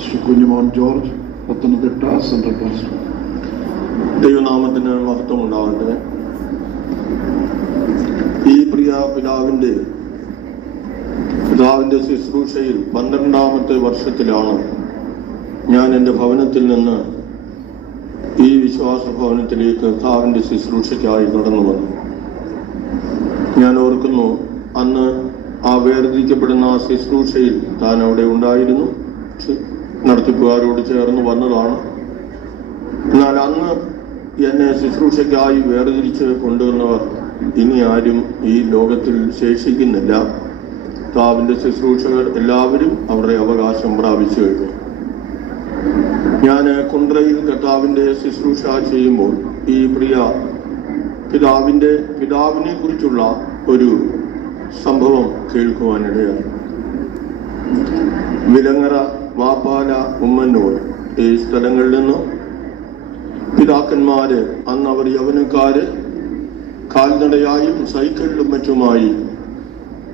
Pastor Kunjumon George Pathanamthitta central pastor ദൈവനാമത്തിന് മഹത്വം ഉണ്ടാവട്ടെ ഈ പ്രിയ പിതാവിന്റെ പിതാവിന്റെ ശുശ്രൂഷയിൽ പന്ത്രണ്ടാമത്തെ വർഷത്തിലാണ് ഞാൻ എന്റെ ഭവനത്തിൽ നിന്ന് ഈ വിശ്വാസ ഭവനത്തിലേക്ക് കർത്താവിന്റെ ശുശ്രൂഷയ്ക്കായി കടന്നു വന്നു ഞാൻ ഓർക്കുന്നു അന്ന് ആ വേർതിരിക്കപ്പെടുന്ന ആ ശുശ്രൂഷയിൽ താൻ അവിടെ ഉണ്ടായിരുന്നു. നടത്തിപ്പുകാരോട് ചേർന്ന് വന്നതാണ്. എന്നാൽ അന്ന് എന്നെ ശുശ്രൂഷയ്ക്കായി വേർതിരിച്ച് കൊണ്ടുവന്നവർ ഇനി ആരും ഈ ലോകത്തിൽ ശേഷിക്കുന്നില്ല. കർത്താവിന്റെ ശുശ്രൂഷകർ എല്ലാവരും അവരുടെ അവകാശം പ്രാപിച്ചു കഴിഞ്ഞു. ഞാൻ കുണ്ട്രയിൽ കർത്താവിന്റെ ശുശ്രൂഷ ചെയ്യുമ്പോൾ ഈ പ്രിയ പിതാവിന്റെ പിതാവിനെ കുറിച്ചുള്ള ഒരു സംഭവം കേൾക്കുവാനിടയായി. വിലങ്ങറ വാപ്പാല ഉമ്മന്നൂർ ഈ സ്ഥലങ്ങളിൽ നിന്നും പിതാക്കന്മാര് അന്ന് അവർ യവനക്കാര് കാൽനടയായും സൈക്കിളിലും മറ്റുമായി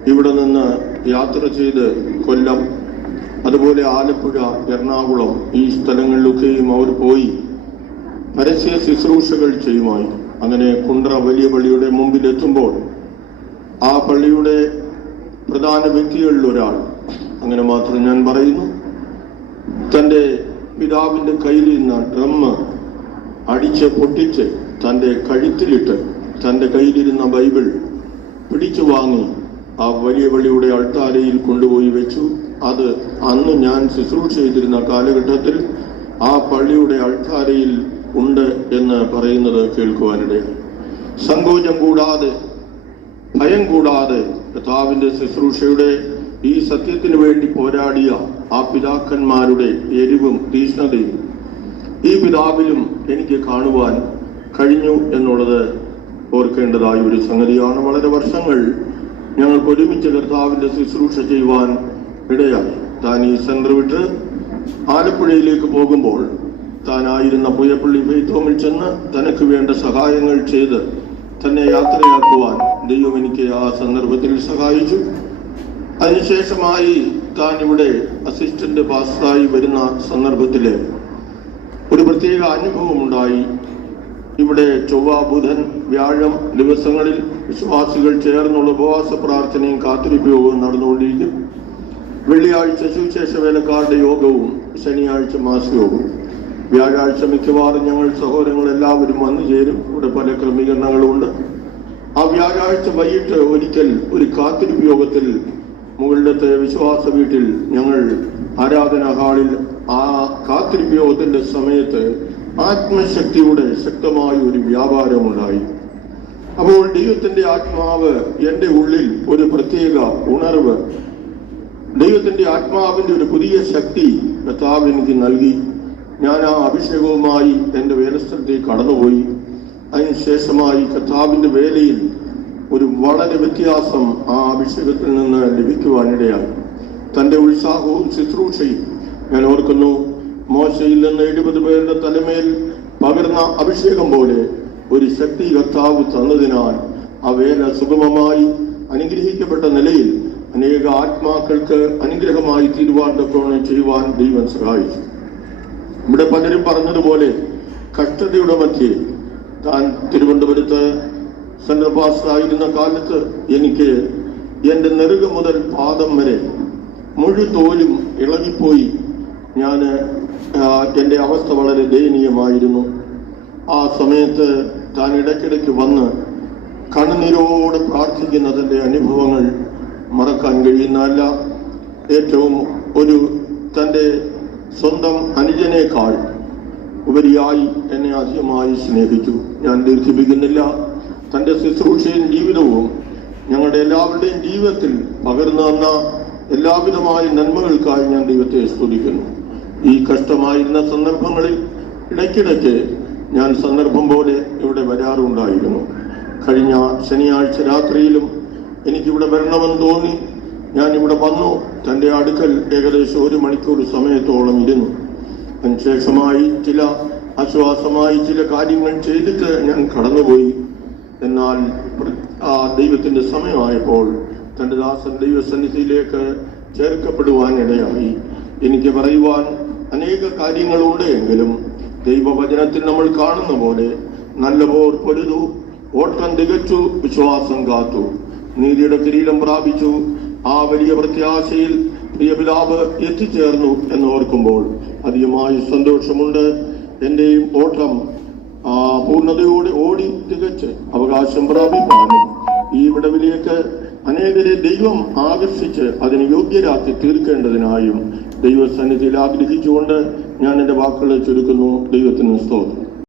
ഇവിടെ നിന്ന് യാത്ര ചെയ്ത് കൊല്ലം അതുപോലെ ആലപ്പുഴ എറണാകുളം ഈ സ്ഥലങ്ങളിലൊക്കെയും അവർ പോയി പരസ്യ ശുശ്രൂഷകൾ ചെയ്യുമായി. അങ്ങനെ കുണ്ട്ര വലിയ പള്ളിയുടെ മുമ്പിൽ എത്തുമ്പോൾ ആ പള്ളിയുടെ പ്രധാന വ്യക്തികളിൽ ഒരാൾ. അങ്ങനെ മാത്രം ഞാൻ പറയുന്നു. തന്റെ പിതാവിന്റെ നിന്ന ഡ്രമ്മ് അടിച്ച് പൊട്ടിച്ച് തന്റെ കഴുത്തിലിട്ട് തന്റെ കയ്യിലിരുന്ന ബൈബിൾ പിടിച്ചു വാങ്ങി ആ വലിയ പള്ളിയുടെ അൾത്താരയിൽ കൊണ്ടുപോയി വെച്ചു. അത് അന്ന് ഞാൻ ശുശ്രൂഷ ചെയ്തിരുന്ന കാലഘട്ടത്തിൽ ആ പള്ളിയുടെ അൾത്താരയിൽ ഉണ്ട് എന്ന് പറയുന്നത് കേൾക്കുവാനിടയാണ് സങ്കോചം കൂടാതെ ഭയം കൂടാതെ കഥാവിന്റെ ശുശ്രൂഷയുടെ ഈ സത്യത്തിന് വേണ്ടി പോരാടിയ ആ പിതാക്കന്മാരുടെ എരിവും തീഷ്ണതയും ഈ പിതാവിലും എനിക്ക് കാണുവാൻ കഴിഞ്ഞു എന്നുള്ളത് ഓർക്കേണ്ടതായ ഒരു സംഗതിയാണ്. വളരെ വർഷങ്ങൾ ഞങ്ങൾക്ക് ഒരുമിച്ച് കർത്താവിന്റെ ശുശ്രൂഷ ചെയ്യുവാൻ ഇടയായി. താൻ ഈ സെന്റർ വിട്ട് ആലപ്പുഴയിലേക്ക് പോകുമ്പോൾ താനായിരുന്ന പുയപ്പള്ളി ഫെയ്ത്തോമിൽ ചെന്ന് തനക്ക് വേണ്ട സഹായങ്ങൾ ചെയ്ത് തന്നെ യാത്രയാക്കുവാൻ ദൈവം എനിക്ക് ആ സന്ദർഭത്തിൽ സഹായിച്ചു. അതിനുശേഷമായി താൻ ഇവിടെ അസിസ്റ്റന്റ് പാസ്റ്ററായി വരുന്ന സന്ദർഭത്തിൽ ഒരു പ്രത്യേക അനുഭവം ഉണ്ടായി ഇവിടെ ചൊവ്വ ബുധൻ വ്യാഴം ദിവസങ്ങളിൽ വിശ്വാസികൾ ചേർന്നുള്ള ഉപവാസ പ്രാർത്ഥനയും കാത്തിരിപ്പയോഗവും നടന്നുകൊണ്ടിരിക്കും. വെള്ളിയാഴ്ച സുവിശേഷ വേലക്കാരുടെ യോഗവും ശനിയാഴ്ച മാസയോഗവും വ്യാഴാഴ്ച മിക്കവാറും ഞങ്ങൾ സഹോദരങ്ങൾ എല്ലാവരും വന്നു ചേരും. ഇവിടെ പല ക്രമീകരണങ്ങളുമുണ്ട് ആ വ്യാഴാഴ്ച വൈകിട്ട് ഒരിക്കൽ ഒരു കാത്തിരിപ്പ് യോഗത്തിൽ മുകളിലത്തെ വിശ്വാസ വീട്ടിൽ ഞങ്ങൾ ആരാധനാ ഹാളിൽ ആ കാത്തിരിപ്പയോഗത്തിന്റെ സമയത്ത് ആത്മശക്തിയുടെ ശക്തമായ ഒരു വ്യാപാരമുണ്ടായി. അപ്പോൾ ദൈവത്തിന്റെ ആത്മാവ് എന്റെ ഉള്ളിൽ ഒരു പ്രത്യേക ഉണർവ്. ദൈവത്തിന്റെ ആത്മാവിന്റെ ഒരു പുതിയ ശക്തി കർത്താവ് എനിക്ക് നൽകി. ഞാൻ ആ അഭിഷേകവുമായി എന്റെ വേലസ്ഥലത്തേക്ക് കടന്നുപോയി. അതിനുശേഷമായി കർത്താവിന്റെ വേലയിൽ ഒരു വളരെ വ്യത്യാസം ആ അഭിഷേകത്തിൽ നിന്ന് ലഭിക്കുവാനിടയായി. തന്റെ ഉത്സാഹവും ശുശ്രൂഷയും ഞാൻ ഓർക്കുന്നു മോശയിൽ നിന്ന് എഴുപത് പേരുടെ തലമേൽ പകർന്ന അഭിഷേകം പോലെ ഒരു ശക്തി കർത്താവ് തന്നതിനാൽ ആ വേല സുഗമമായി അനുഗ്രഹിക്കപ്പെട്ട നിലയിൽ അനേക ആത്മാക്കൾക്ക് അനുഗ്രഹമായി തീരുവാൻ തക്കവണ്ണം ചെയ്യുവാൻ ദൈവം സഹായിച്ചു. ഇവിടെ പലരും പറഞ്ഞതുപോലെ കഷ്ടതയുടെ മധ്യേ താൻ തിരുവനന്തപുരത്ത് സെൻട്രൽ കാലത്ത് എനിക്ക് എന്റെ നെറുക മുതൽ പാദം വരെ മുഴുതോലും ഇളകിപ്പോയി. ഞാൻ എന്റെ അവസ്ഥ വളരെ ദയനീയമായിരുന്നു. ആ സമയത്ത് താൻ ഇടയ്ക്കിടയ്ക്ക് വന്ന് കണ്ണുനീരോടെ പ്രാർത്ഥിക്കുന്നതിന്റെ അനുഭവങ്ങൾ മറക്കാൻ കഴിയുന്നതല്ല. ഏറ്റവും ഒരു തന്റെ സ്വന്തം അനുജനേക്കാൾ ഉപരിയായി എന്നെ അധികമായി സ്നേഹിച്ചു. ഞാൻ ദീർഘിപ്പിക്കുന്നില്ല. തന്റെ ശുശ്രൂഷയും ജീവിതവും ഞങ്ങളുടെ എല്ലാവരുടെയും ജീവിതത്തിൽ പകർന്നു തന്ന എല്ലാവിധമായ നന്മകൾക്കായി ഞാൻ ദൈവത്തെ സ്തുതിക്കുന്നു. ഈ കഷ്ടമായിരുന്ന സന്ദർഭങ്ങളിൽ ഇടയ്ക്കിടയ്ക്ക് ഞാൻ സന്ദർഭം പോലെ ഇവിടെ വരാറുണ്ടായിരുന്നു. കഴിഞ്ഞ ശനിയാഴ്ച രാത്രിയിലും എനിക്കിവിടെ വരണമെന്ന് തോന്നി. ഞാൻ ഇവിടെ വന്നു. തന്റെ അടുക്കൽ ഏകദേശം ഒരു മണിക്കൂർ സമയത്തോളം ഇരുന്നു. അതിനുശേഷമായി ചില ആശ്വാസമായി ചില കാര്യങ്ങൾ ചെയ്തിട്ട് ഞാൻ കടന്നുപോയി. എന്നാൽ ആ ദൈവത്തിന്റെ സമയമായപ്പോൾ തന്റെ ദാസൻ ദൈവസന്നിധിയിലേക്ക് ചേർക്കപ്പെടുവാൻ ഇടയായി എനിക്ക് പറയുവാൻ അനേക കാര്യങ്ങളുണ്ട് എങ്കിലും ദൈവവചനത്തിൽ നമ്മൾ കാണുന്ന പോലെ നല്ല പോർ പൊരുതു ഓട്ടം തികച്ചു വിശ്വാസം കാത്തു. നീതിയുടെ കിരീടം പ്രാപിച്ചു. ആ വലിയ പ്രത്യാശയിൽ പ്രിയ എത്തിച്ചേർന്നു എന്ന് ഓർക്കുമ്പോൾ അധികമായി സന്തോഷമുണ്ട്. എന്റെയും ഓട്ടം പൂർണതയോടെ ഓടി തികച്ച് അവകാശം പ്രാപിക്കാനും ഈ വിടവിലേക്ക് അനേകരെ ദൈവം ആകർഷിച്ച് അതിന് യോഗ്യരാക്കി തീർക്കേണ്ടതിനായും ദൈവസന്നിധിയിൽ ആഗ്രഹിച്ചുകൊണ്ട് ഞാൻ എന്റെ വാക്കുകൾ ചുരുക്കുന്നു. ദൈവത്തിന് സ്തോത്രം.